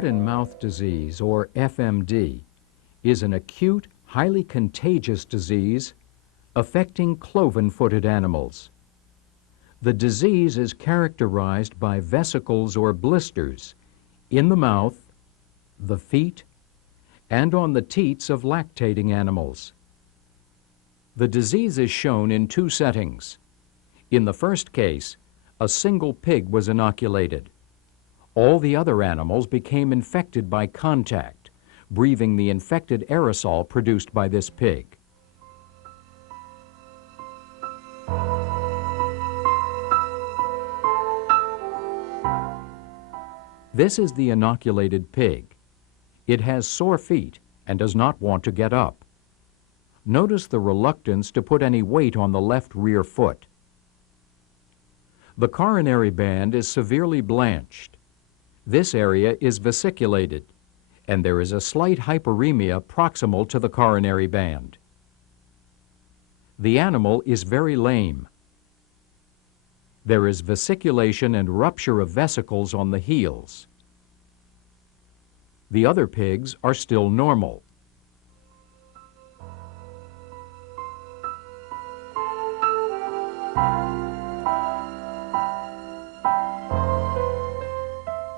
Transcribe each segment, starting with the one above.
Foot and mouth disease, or FMD, is an acute, highly contagious disease affecting cloven-footed animals. The disease is characterized by vesicles or blisters in the mouth, the feet, and on the teats of lactating animals. The disease is shown in two settings. In the first case, a single pig was inoculated. All the other animals became infected by contact, breathing the infected aerosol produced by this pig. This is the inoculated pig. It has sore feet and does not want to get up. Notice the reluctance to put any weight on the left rear foot. The coronary band is severely blanched. This area is vesiculated, and there is a slight hyperemia proximal to the coronary band. The animal is very lame. There is vesiculation and rupture of vesicles on the heels. The other pigs are still normal.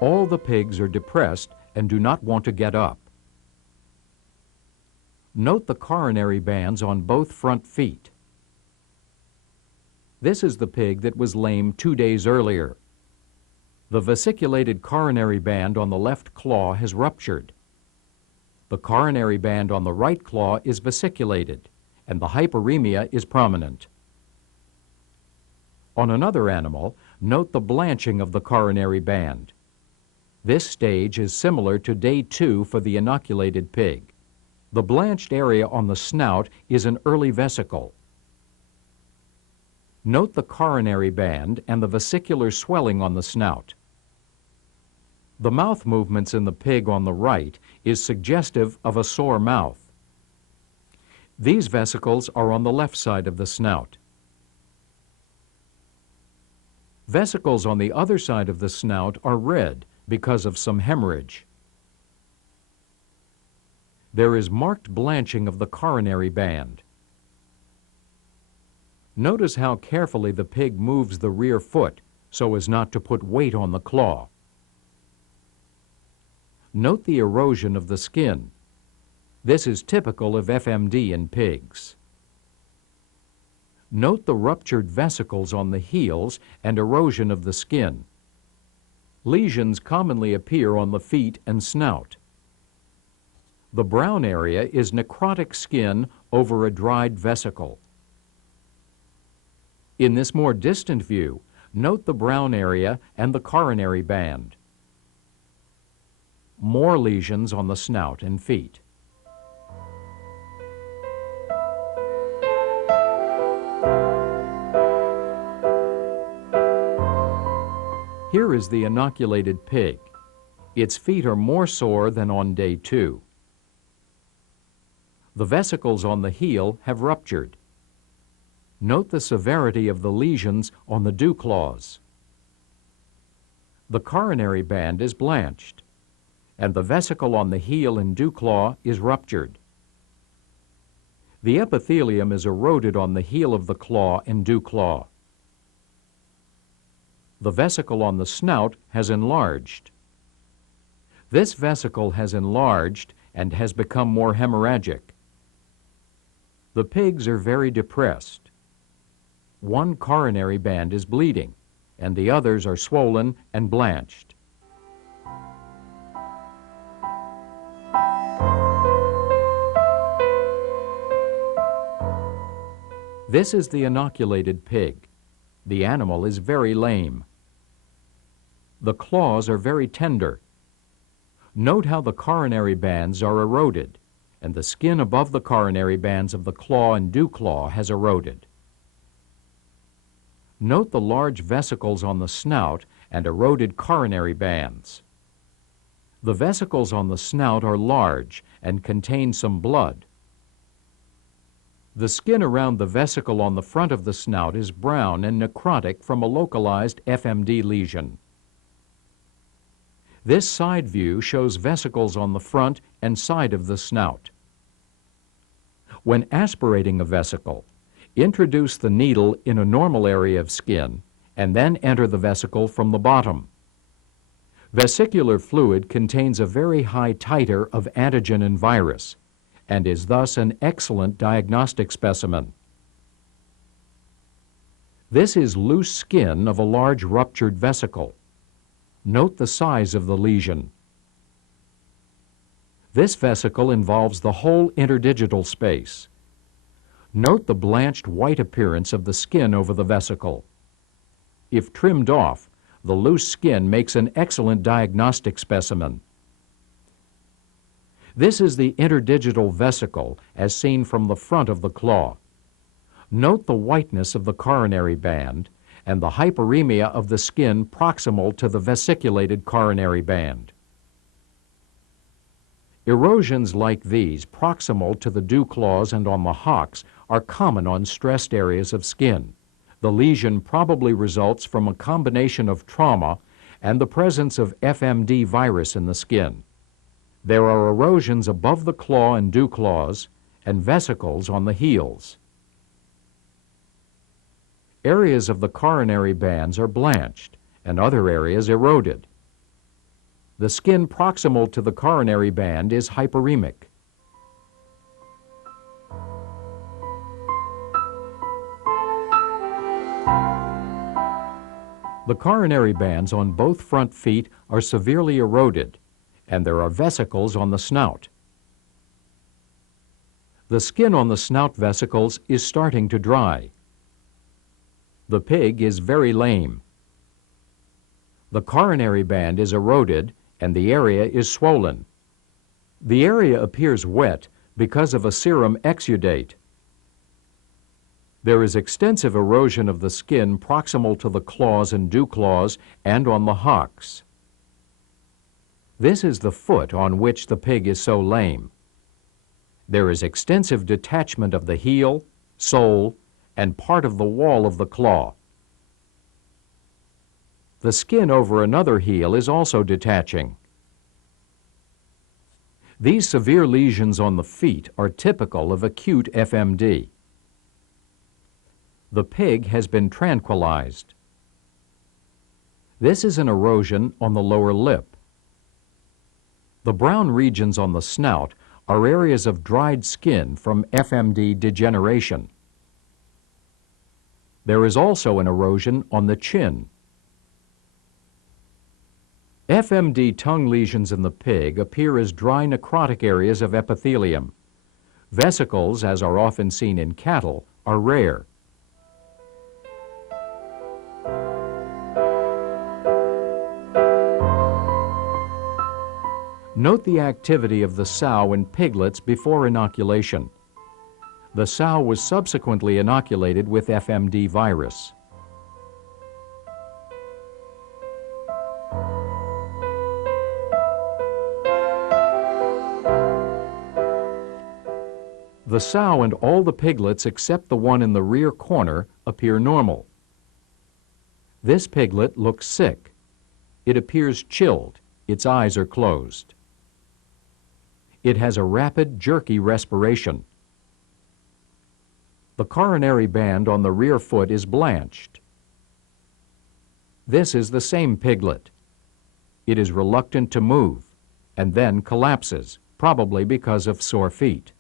All the pigs are depressed and do not want to get up. Note the coronary bands on both front feet. This is the pig that was lame 2 days earlier. The vesiculated coronary band on the left claw has ruptured. The coronary band on the right claw is vesiculated, and the hyperemia is prominent. On another animal, note the blanching of the coronary band. This stage is similar to day 2 for the inoculated pig. The blanched area on the snout is an early vesicle. Note the coronary band and the vesicular swelling on the snout. The mouth movements in the pig on the right is suggestive of a sore mouth. These vesicles are on the left side of the snout. Vesicles on the other side of the snout are red because of some hemorrhage. There is marked blanching of the coronary band. Notice how carefully the pig moves the rear foot so as not to put weight on the claw. Note the erosion of the skin. This is typical of FMD in pigs. Note the ruptured vesicles on the heels and erosion of the skin. Lesions commonly appear on the feet and snout. The brown area is necrotic skin over a dried vesicle. In this more distant view, note the brown area and the coronary band. More lesions on the snout and feet. Here is the inoculated pig. Its feet are more sore than on day 2. The vesicles on the heel have ruptured. Note the severity of the lesions on the dew claws. The coronary band is blanched, and the vesicle on the heel and dew claw is ruptured. The epithelium is eroded on the heel of the claw and dew claw. The vesicle on the snout has enlarged. This vesicle has enlarged and has become more hemorrhagic. The pigs are very depressed. One coronary band is bleeding, and the others are swollen and blanched. This is the inoculated pig. The animal is very lame. The claws are very tender. Note how the coronary bands are eroded, and the skin above the coronary bands of the claw and dew claw has eroded. Note the large vesicles on the snout and eroded coronary bands. The vesicles on the snout are large and contain some blood. The skin around the vesicle on the front of the snout is brown and necrotic from a localized FMD lesion. This side view shows vesicles on the front and side of the snout. When aspirating a vesicle, introduce the needle in a normal area of skin and then enter the vesicle from the bottom. Vesicular fluid contains a very high titer of antigen and virus and is thus an excellent diagnostic specimen. This is loose skin of a large ruptured vesicle. Note the size of the lesion. This vesicle involves the whole interdigital space. Note the blanched white appearance of the skin over the vesicle. If trimmed off, the loose skin makes an excellent diagnostic specimen. This is the interdigital vesicle as seen from the front of the claw. Note the whiteness of the coronary band and the hyperemia of the skin proximal to the vesiculated coronary band. Erosions like these, proximal to the dew claws and on the hocks, are common on stressed areas of skin. The lesion probably results from a combination of trauma and the presence of FMD virus in the skin. There are erosions above the claw and dew claws and vesicles on the heels. Areas of the coronary bands are blanched and other areas eroded. The skin proximal to the coronary band is hyperemic. The coronary bands on both front feet are severely eroded, and there are vesicles on the snout. The skin on the snout vesicles is starting to dry. The pig is very lame. The coronary band is eroded and the area is swollen. The area appears wet because of a serum exudate. There is extensive erosion of the skin proximal to the claws and dew claws and on the hocks. This is the foot on which the pig is so lame. There is extensive detachment of the heel, sole, and part of the wall of the claw. The skin over another heel is also detaching. These severe lesions on the feet are typical of acute FMD. The pig has been tranquilized. This is an erosion on the lower lip. The brown regions on the snout are areas of dried skin from FMD degeneration. There is also an erosion on the chin. FMD tongue lesions in the pig appear as dry necrotic areas of epithelium. Vesicles, as are often seen in cattle, are rare. Note the activity of the sow in piglets before inoculation. The sow was subsequently inoculated with FMD virus. The sow and all the piglets except the one in the rear corner appear normal. This piglet looks sick. It appears chilled. Its eyes are closed. It has a rapid, jerky respiration. The coronary band on the rear foot is blanched. This is the same piglet. It is reluctant to move and then collapses, probably because of sore feet.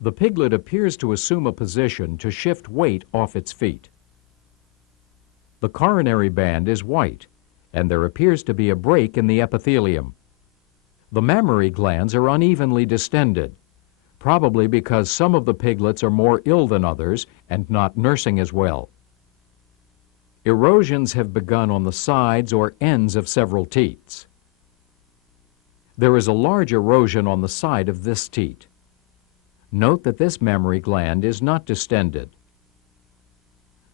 The piglet appears to assume a position to shift weight off its feet. The coronary band is white, and there appears to be a break in the epithelium. The mammary glands are unevenly distended, probably because some of the piglets are more ill than others and not nursing as well. Erosions have begun on the sides or ends of several teats. There is a large erosion on the side of this teat. Note that this mammary gland is not distended.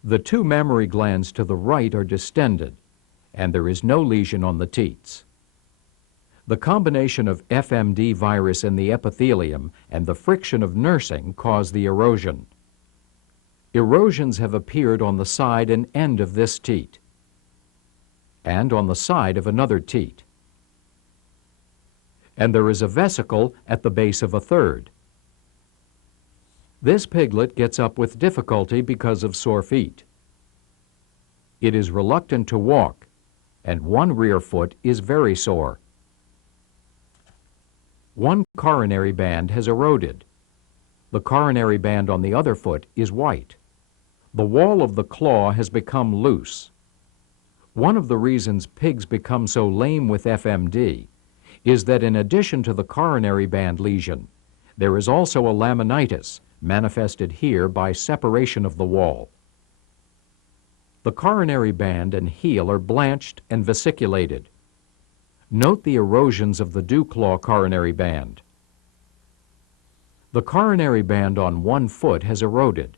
The two mammary glands to the right are distended, and there is no lesion on the teats. The combination of FMD virus in the epithelium and the friction of nursing cause the erosion. Erosions have appeared on the side and end of this teat. and on the side of another teat. And there is a vesicle at the base of a third. This piglet gets up with difficulty because of sore feet. It is reluctant to walk, and one rear foot is very sore. One coronary band has eroded. The coronary band on the other foot is white. The wall of the claw has become loose. One of the reasons pigs become so lame with FMD is that in addition to the coronary band lesion, there is also a laminitis manifested here by separation of the wall. The coronary band and heel are blanched and vesiculated. Note the erosions of the dew claw coronary band. The coronary band on one foot has eroded.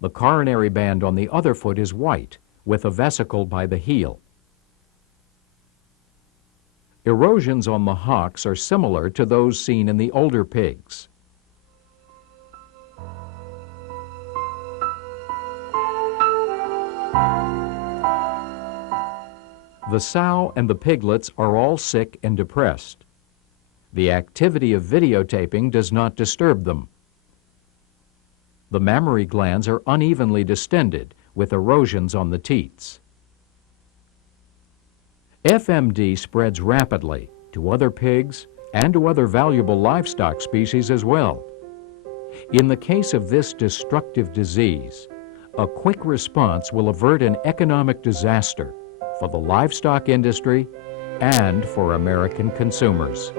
The coronary band on the other foot is white, with a vesicle by the heel. Erosions on the hocks are similar to those seen in the older pigs. The sow and the piglets are all sick and depressed. The activity of videotaping does not disturb them. The mammary glands are unevenly distended, with erosions on the teats. FMD spreads rapidly to other pigs and to other valuable livestock species as well. In the case of this destructive disease, a quick response will avert an economic disaster for the livestock industry and for American consumers.